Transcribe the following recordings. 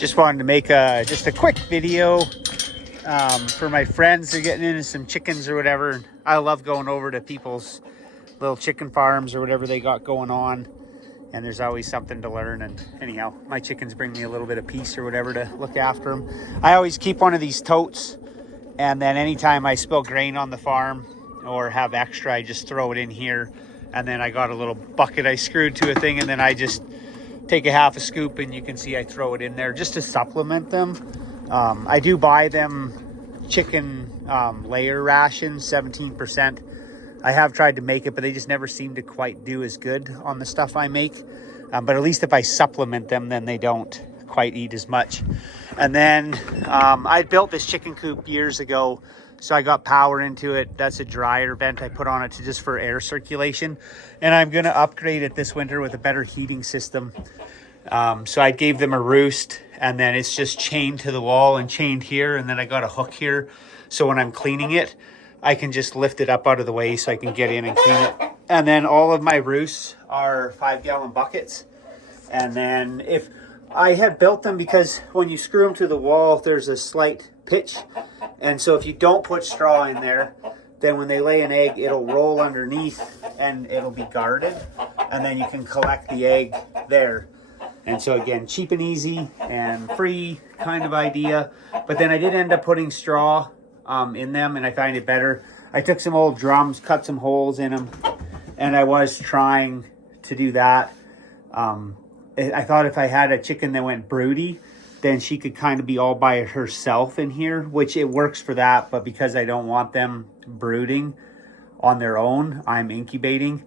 Just wanted to make just a quick video for my friends. They're getting into some chickens or whatever. I love going over to people's little chicken farms or whatever they got going on, and there's always something to learn. And anyhow, my chickens bring me a little bit of peace or whatever to look after them. I always keep one of these totes, and then anytime I spill grain on the farm or have extra, I just throw it in here. And then I got a little bucket I screwed to a thing, and then I just take a half a scoop, and you can see I throw it in there just to supplement them. I do buy them chicken layer rations, 17%. I have tried to make it, but they just never seem to quite do as good on the stuff I make. But at least if I supplement them, then they don't quite eat as much. And then I built this chicken coop years ago, so I got power into it. That's a dryer vent I put on it just for air circulation. And I'm going to upgrade it this winter with a better heating system. So I gave them a roost, and then it's just chained to the wall and chained here. And then I got a hook here. So when I'm cleaning it, I can just lift it up out of the way so I can get in and clean it. And then all of my roosts are 5-gallon buckets. And then if I had built them, because when you screw them to the wall, there's a slight pitch. And so if you don't put straw in there, then when they lay an egg, it'll roll underneath and it'll be guarded. And then you can collect the egg there. And so again, cheap and easy and free kind of idea. But then I did end up putting straw in them, and I find it better. I took some old drums, cut some holes in them, and I was trying to do that. I thought if I had a chicken that went broody, then she could kind of be all by herself in here, which it works for that. But because I don't want them brooding on their own, I'm incubating.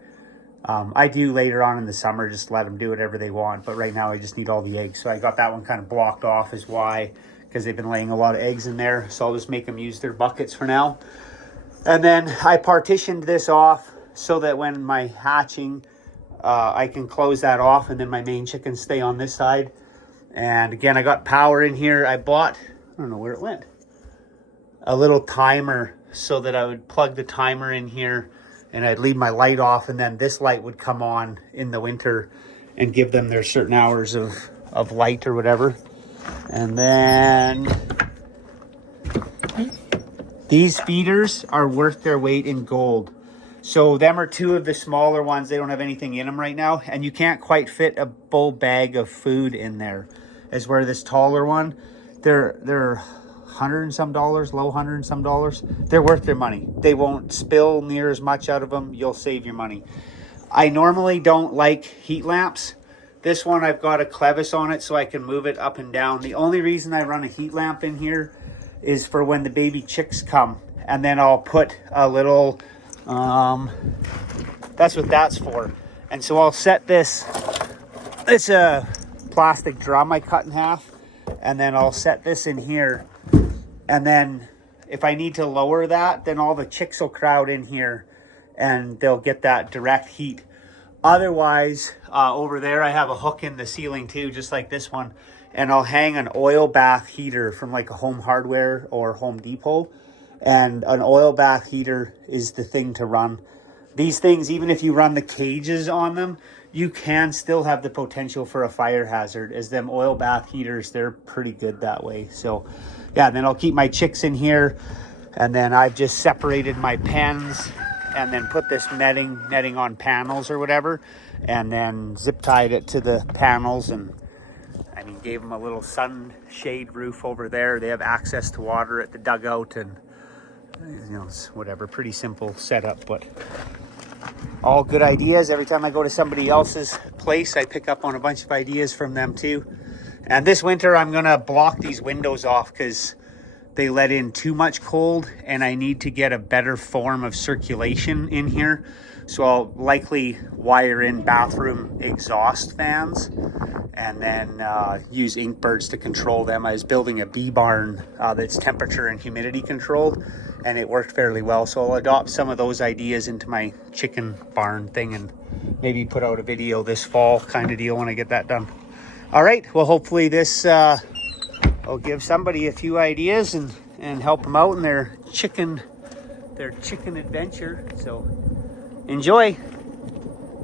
I do later on in the summer, just let them do whatever they want. But right now I just need all the eggs. So I got that one kind of blocked off is why, because they've been laying a lot of eggs in there. So I'll just make them use their buckets for now. And then I partitioned this off so that when my hatching, I can close that off, and then my main chickens stay on this side. And again, I got power in here. I bought, I don't know where it went, a little timer so that I would plug the timer in here, and I'd leave my light off, and then this light would come on in the winter and give them their certain hours of light or whatever. And then these feeders are worth their weight in gold. So them are two of the smaller ones. They don't have anything in them right now, and you can't quite fit a full bag of food in there. As where this taller one, they're $100 and some, low $100 and some. They're worth their money. They won't spill near as much out of them. You'll save your money. I normally don't like heat lamps. This one, I've got a clevis on it so I can move it up and down. The only reason I run a heat lamp in here is for when the baby chicks come, and then I'll put a little, that's what that's for. And so I'll set this, it's a plastic drum I cut in half, and then I'll set this in here. And then if I need to lower that, then all the chicks will crowd in here and they'll get that direct heat. Otherwise, over there I have a hook in the ceiling too, just like this one, and I'll hang an oil bath heater from like a Home Hardware or Home Depot. And an oil bath heater is the thing to run. These things, even if you run the cages on them, you can still have the potential for a fire hazard, as them oil bath heaters, they're pretty good that way. So yeah, then I'll keep my chicks in here, and then I've just separated my pens and then put this netting on panels or whatever, and then zip tied it to the panels, and I mean, gave them a little sunshade roof over there. They have access to water at the dugout, and you know, it's whatever, pretty simple setup, but all good ideas. Every time I go to somebody else's place, I pick up on a bunch of ideas from them too. And this winter, I'm gonna block these windows off because they let in too much cold, and I need to get a better form of circulation in here. So I'll likely wire in bathroom exhaust fans, and then use Inkbirds to control them. I was building a bee barn that's temperature and humidity controlled, and it worked fairly well. So I'll adopt some of those ideas into my chicken barn thing, and maybe put out a video this fall kind of deal when I get that done. All right, well, hopefully this will give somebody a few ideas and help them out in their chicken adventure. So enjoy.